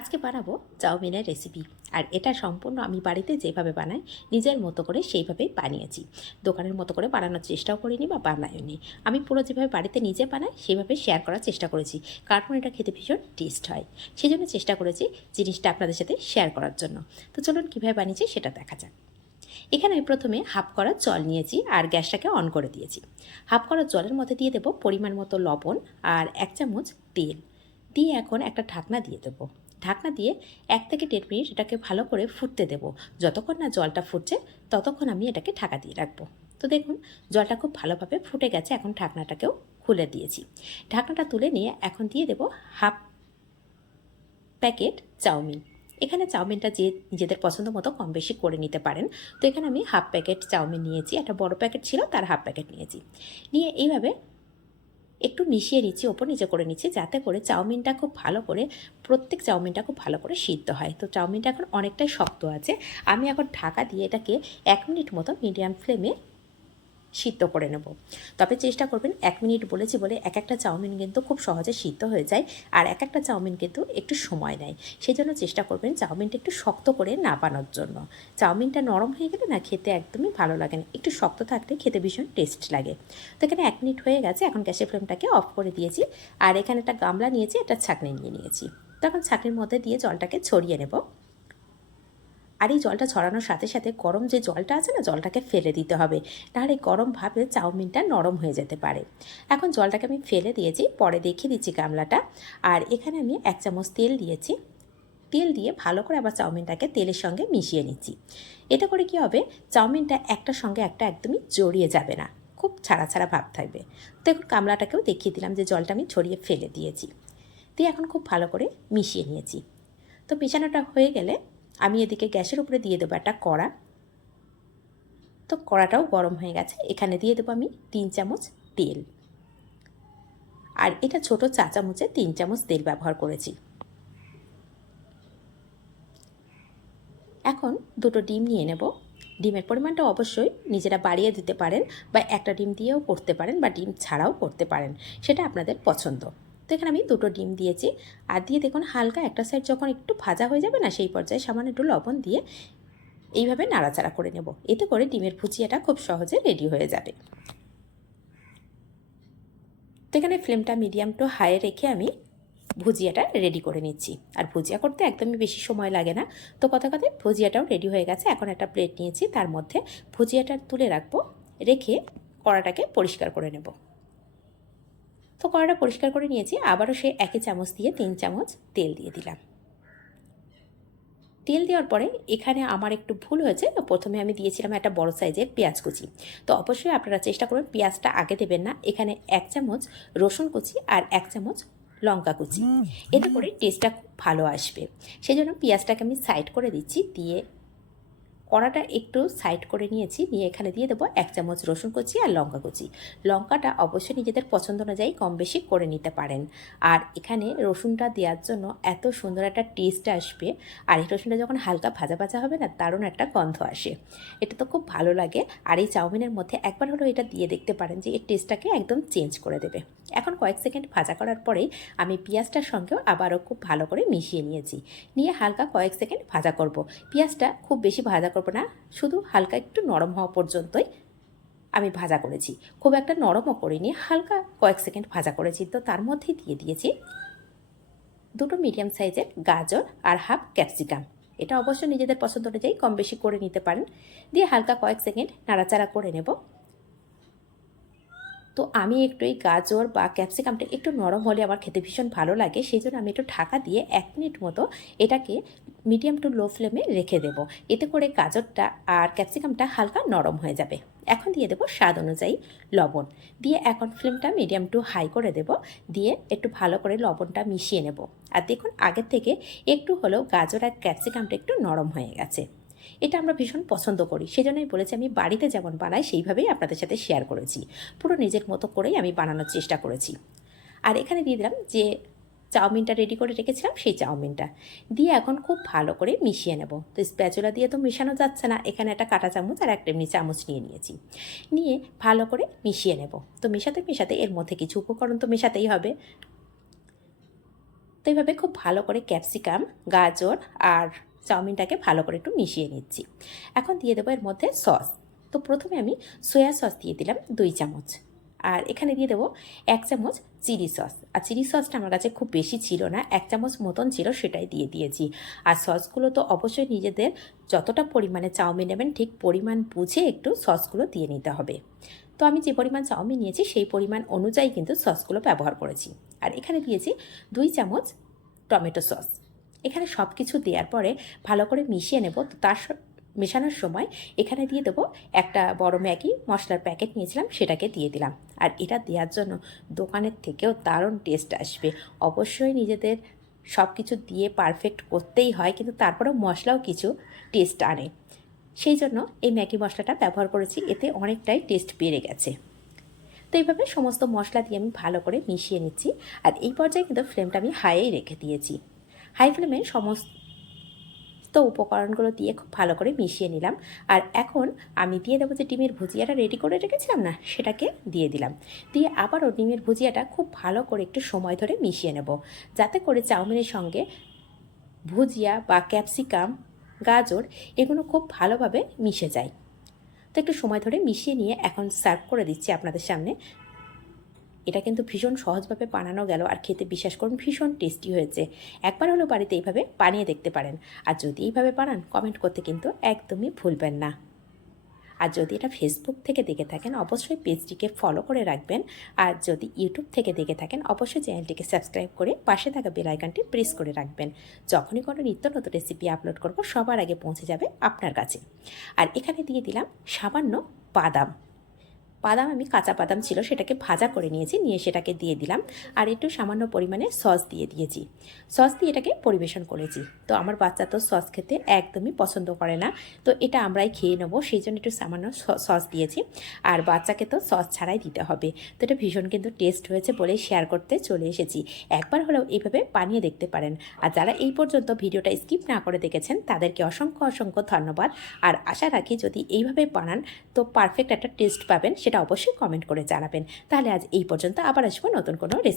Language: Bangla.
আজকে বানাবো চাউমিনের রেসিপি আর এটা সম্পূর্ণ আমি বাড়িতে যেভাবে বানাই, নিজের মতো করে সেইভাবেই বানিয়েছি। দোকানের মতো করে বানানোর চেষ্টাও করিনি বা বানাইনি আমি পুরো যেভাবে বাড়িতে নিজে বানাই, সেভাবে শেয়ার করার চেষ্টা করেছি। কারণ এটা খেতে ভীষণ টেস্ট হয়। সেই জন্য চেষ্টা করেছি জিনিসটা আপনাদের সাথে শেয়ার করার জন্য। তো চলুন কীভাবে বানিয়েছি সেটা দেখা যাক। এখানে আমি প্রথমে হাফ করা জল নিয়েছি আর গ্যাসটাকে অন করে দিয়েছি। হাফ করা জলের মধ্যে দিয়ে দেবো পরিমাণ মতো লবণ আর এক চামচ তেল। দিয়ে এখন একটা ঢাকনা দিয়ে দেবো। ঢাকনা দিয়ে এক থেকে দেড় মিনিট এটাকে ভালো করে ফুটতে দেব। যতক্ষণ না জলটা ফুটছে, ততক্ষণ আমি এটাকে ঢাকা দিয়ে রাখব। তো দেখুন, জলটা খুব ভালোভাবে ফুটে গেছে, এখন ঢাকনাটাকেও খুলে দিয়েছি। ঢাকনাটা তুলে নিয়ে এখন দিয়ে দেব হাফ প্যাকেট চাউমিন। এখানে চাউমিনটা যে নিজেদের পছন্দ মতো কম বেশি করে নিতে পারেন। তো এখানে আমি হাফ প্যাকেট চাউমিন নিয়েছি, একটা বড় প্যাকেট ছিল, তার হাফ প্যাকেট নিয়েছি। নিয়ে এইভাবে একটু মিশিয়ে নিচ্ছি, ওপর নিচে করে নিচ্ছি, যাতে করে চাউমিনটা খুব ভালো করে, প্রত্যেক চাউমিনটা খুব ভালো করে সিদ্ধ হয়। তো চাউমিনটা এখন অনেকটাই শক্ত আছে। আমি এখন ঢাকা দিয়ে এটাকে এক মিনিট মতো মিডিয়াম ফ্লেমে সিদ্ধ করে নেব। তবে চেষ্টা করবেন এক মিনিট বলেছি বলে এক একটা চাউমিন কিন্তু খুব সহজে সিদ্ধ হয়ে যায় আর এক একটা চাউমিন কিন্তু একটু সময় নেয়। সেই জন্য চেষ্টা করবেন চাউমিনটা একটু শক্ত করে নাবানোর জন্য। চাউমিনটা নরম হয়ে গেলে না খেতে একদমই ভালো লাগে না। একটু শক্ত থাকলে খেতে ভীষণ টেস্ট লাগে। তো এখানে এক মিনিট হয়ে গেছে, এখন গ্যাসের ফ্লেমটাকে অফ করে দিয়েছি আর এখানে একটা গামলা নিয়েছি, একটা ছাঁকনি নিয়ে নিয়েছি। তখন ছাঁকনির মধ্যে দিয়ে জলটাকে ছড়িয়ে নেব। আর এই জলটা ছড়ানোর সাথে সাথে গরম যে জলটা আছে না, জলটাকে ফেলে দিতে হবে। নাহলে গরম ভাবে চাউমিনটা নরম হয়ে যেতে পারে। এখন জলটাকে আমি ফেলে দিয়েছি, পরে দেখিয়ে দিচ্ছি গামলাটা। আর এখানে আমি এক চামচ তেল দিয়েছি। তেল দিয়ে ভালো করে আবার চাউমিনটাকে তেলের সঙ্গে মিশিয়ে নিচ্ছি। এটা করে কি হবে? চাউমিনটা একটার সঙ্গে একটা একদমই জড়িয়ে যাবে না। খুব ছাড়া ছাড়া ভাব থাকবে। তো এখন গামলাটাকেও দেখিয়ে দিলাম যে জলটা আমি ছড়িয়ে ফেলে দিয়েছি। দিয়ে এখন খুব ভালো করে মিশিয়ে নিয়েছি। তো মেশানোটা হয়ে গেলে আমি এদিকে গ্যাসের উপরে দিয়ে দেবো একটা কড়া। তো কড়াটাও গরম হয়ে গেছে। এখানে দিয়ে দেবো আমি তিন চামচ তেল। আর এটা ছোট চা চামচে তিন চামচ তেল ব্যবহার করেছি। এখন দুটো ডিম নিয়ে নেব। ডিমের পরিমাণটা অবশ্যই নিজেরা বাড়িয়ে দিতে পারেন বা একটা ডিম দিয়েও করতে পারেন বা ডিম ছাড়াও করতে পারেন। সেটা আপনাদের পছন্দ। তো এখানে আমি দুটো ডিম দিয়েছি। আর দিয়ে দেখুন হালকা একটা সাইড যখন একটু ভাজা হয়ে যাবে না, সেই পর্যায়ে সামান্য একটু লবণ দিয়ে এইভাবে নাড়াচাড়া করে নেব। এতে করে ডিমের ভুজিয়াটা খুব সহজে রেডি হয়ে যাবে। তো এখানে ফ্লেমটা মিডিয়াম টু হাই রেখে আমি ভুজিয়াটা রেডি করে নিচ্ছি। আর ভুজিয়া করতে একদমই বেশি সময় লাগে না। তো কথা কথায় ভুজিয়াটাও রেডি হয়ে গেছে। এখন একটা প্লেট নিয়েছি। তার মধ্যে ভুজিয়াটা তুলে রাখব। রেখে কড়াটাকে পরিষ্কার করে নেব। তো কড়াটা পরিষ্কার করে নিয়েছি আবারও সে একই চামচ দিয়ে তিন চামচ তেল দিয়ে দিলাম। তেল দেওয়ার পরে এখানে আমার একটু ভুল হয়েছে তো প্রথমে আমি দিয়েছিলাম একটা বড় সাইজের পেঁয়াজ কুচি। তো অবশ্যই আপনারা চেষ্টা করুন পেঁয়াজটা আগে দেবেন না এখানে এক চামচ রসুন কুচি আর এক চামচ লঙ্কা কুচি। এতে করে টেস্টটা খুব ভালো আসবে। সেই জন্য পেঁয়াজটাকে আমি সাইড করে দিচ্ছি দিয়ে কড়াটা একটু সাইড করে নিয়েছি। নিয়ে এখানে দিয়ে দেবো এক চামচ রসুন কুচি আর লঙ্কা কুচি। লঙ্কাটা অবশ্যই নিজেদের পছন্দ অনুযায়ী কম বেশি করে নিতে পারেন। আর এখানে রসুনটা দেওয়ার জন্য এত সুন্দর একটা টেস্ট আসবে। আর এই রসুনটা যখন হালকা ভাজা ভাজা হবে না, দারুণ একটা গন্ধ আসে। এটা তো খুব ভালো লাগে। আর এই চাউমিনের মধ্যে একবার হলেও এটা দিয়ে দেখতে পারেন যে এর টেস্টটাকে একদম চেঞ্জ করে দেবে। এখন কয়েক সেকেন্ড ভাজা করার পরেই আমি পেঁয়াজটার সঙ্গেও আবারও খুব ভালো করে মিশিয়ে নিয়েছি। নিয়ে হালকা কয়েক সেকেন্ড ভাজা করব। পেঁয়াজটা খুব বেশি ভাজা করব না, শুধু হালকা একটু নরম হওয়া পর্যন্তই আমি ভাজা করেছি। খুব একটা নরমও করিনি, হালকা কয়েক সেকেন্ড ভাজা করেছি। তো তার মধ্যেই দিয়ে দিয়েছি দুটো মিডিয়াম সাইজের গাজর আর হাফ ক্যাপসিকাম। এটা অবশ্যই নিজেদের পছন্দ অনুযায়ী কম বেশি করে নিতে পারেন। দিয়ে হালকা কয়েক সেকেন্ড নাড়াচাড়া করে নেব। তো আমি একটু এই গাজর বা ক্যাপসিকামটা একটু নরম হলে আমার খেতে ভীষণ ভালো লাগে, সেই জন্য আমি একটু ঢাকা দিয়ে এক মিনিট মতো এটাকে মিডিয়াম টু লো ফ্লেমে রেখে দেবো। এতে করে গাজরটা আর ক্যাপসিকামটা হালকা নরম হয়ে যাবে। এখন দিয়ে দেবো স্বাদ অনুযায়ী লবণ। দিয়ে এখন ফ্লেমটা মিডিয়াম টু হাই করে দেব। দিয়ে একটু ভালো করে লবণটা মিশিয়ে নেব। আর দেখুন আগের থেকে একটু হলেও গাজর আর ক্যাপসিকামটা একটু নরম হয়ে গেছে। এটা আমরা ভীষণ পছন্দ করি। সেজন্যই বলেছি আমি বাড়িতে যেমন বানাই, সেইভাবেই আপনাদের সাথে শেয়ার করেছি। পুরো নিজের মতো করেই আমি বানানোর চেষ্টা করেছি। আর এখানে দিয়ে দিলাম যে চাউমিনটা রেডি করে রেখেছিলাম, সেই চাউমিনটা। দিয়ে এখন খুব ভালো করে মিশিয়ে নেব। তো স্প্যাচুলা দিয়ে তো মেশানো যাচ্ছে না। এখানে একটা কাটা চামচ আর একটা এমনি চামচ নিয়ে নিয়েছি। নিয়ে ভালো করে মিশিয়ে নেব। তো মেশাতে মেশাতে এর মধ্যে কিছু উপকরণ তো মেশাতেই হবে। তো এইভাবে খুব ভালো করে ক্যাপসিকাম গাজর আর চাউমিনটাকে ভালো করে একটু মিশিয়ে নিচ্ছি। এখন দিয়ে দেবো এর মধ্যে সস। তো প্রথমে আমি সয়া সস দিয়ে দিলাম দুই চামচ। আর এখানে দিয়ে দেবো এক চামচ চিলি সস। আর চিলি সসটা আমার কাছে খুব বেশি ছিল না, এক চামচ মতন ছিল সেটাই দিয়ে দিয়েছি। আর সসগুলো তো অবশ্যই নিজেদের যতটা পরিমাণে চাউমিন নেবেন ঠিক পরিমাণ বুঝে একটু সসগুলো দিয়ে নিতে হবে। তো আমি যে পরিমাণ চাউমিন নিয়েছি সেই পরিমাণ অনুযায়ী কিন্তু সসগুলো ব্যবহার করেছি। আর এখানে দিয়েছি দুই চামচ টমেটো সস। এখানে সব কিছু দেওয়ার পরে ভালো করে মিশিয়ে নেব। তো তার মেশানোর সময় এখানে দিয়ে দেবো একটা বড় ম্যাগি, মশলার প্যাকেট নিয়েছিলাম, সেটাকে দিয়ে দিলাম। আর এটা দেওয়ার জন্য দোকানের থেকেও দারুণ টেস্ট আসবে। অবশ্যই নিজেদের সব কিছু দিয়ে পারফেক্ট করতেই হয়, কিন্তু তারপরেও মশলাও কিছু টেস্ট আনে। সেই জন্য এই ম্যাগি মশলাটা ব্যবহার করেছি, এতে অনেকটাই টেস্ট বেড়ে গেছে। তো এইভাবে সমস্ত মশলা দিয়ে আমি ভালো করে মিশিয়ে নিচ্ছি। আর এই পর্যায়ে কিন্তু ফ্লেমটা আমি হাইয়েই রেখে দিয়েছি। হাই ফ্লেমে সমস্ত উপকরণগুলো দিয়ে খুব ভালো করে মিশিয়ে নিলাম। আর এখন আমি দিয়ে দেবো যে ডিমের ভুজিয়াটা রেডি করে রেখেছিলাম না, সেটাকে দিয়ে দিলাম। দিয়ে আবারও ডিমের ভুজিয়াটা খুব ভালো করে একটু সময় ধরে মিশিয়ে নেব। যাতে করে চাউমিনের সঙ্গে ভুজিয়া বা ক্যাপসিকাম, গাজর এগুলো খুব ভালোভাবে মিশে যায়। তো একটু সময় ধরে মিশিয়ে নিয়ে এখন সার্ভ করে দিচ্ছি আপনাদের সামনে। এটা কিন্তু ভীষণ সহজভাবে বানানো গেল আর খেতে বিশ্বাস করুন, ভীষণ টেস্টি হয়েছে। একবার হলেও বাড়িতে এইভাবে বানিয়ে দেখতে পারেন। আর যদি এইভাবে বানান কমেন্ট করতে কিন্তু একদমই ভুলবেন না। আর যদি এটা ফেসবুক থেকে দেখে থাকেন, অবশ্যই পেজটিকে ফলো করে রাখবেন। আর যদি ইউটিউব থেকে দেখে থাকেন, অবশ্যই চ্যানেলটিকে সাবস্ক্রাইব করে পাশে থাকা বেল আইকনটি প্রেস করে রাখবেন। যখনই কোনো নিত্য নতুন রেসিপি আপলোড করব, সবার আগে পৌঁছে যাবে আপনার কাছে। আর এখানে দিয়ে দিলাম সামান্য বাদাম। বাদাম আমি কাঁচা বাদাম ছিল, সেটাকে ভাজা করে নিয়েছি, নিয়ে সেটাকে দিয়ে দিলাম। আর একটু সামান্য পরিমাণে সস দিয়ে দিয়েছি। সস দিয়ে এটাকে পরিবেশন করেছি। তো আমার বাচ্চা তো সস খেতে একদমই পছন্দ করে না। তো এটা আমরাই খেয়ে নেব, সেই জন্য একটু সামান্য সস দিয়েছি। আর বাচ্চাকে তো সস ছাড়াই দিতে হবে। তো এটা ভীষণ কিন্তু টেস্ট হয়েছে বলে শেয়ার করতে চলে এসেছি। একবার হলেও এইভাবে বানিয়ে দেখতে পারেন। আর যারা এই পর্যন্ত ভিডিওটা স্কিপ না করে দেখেছেন, তাদেরকে অসংখ্য অসংখ্য ধন্যবাদ। আর আশা রাখি যদি এইভাবে বানান, তো পারফেক্ট একটা টেস্ট পাবেন সেটা অবশ্যই কমেন্ট করে জানাবেন। তাহলে আজ এই পর্যন্ত আবার আসব নতুন কোনো রেসিপি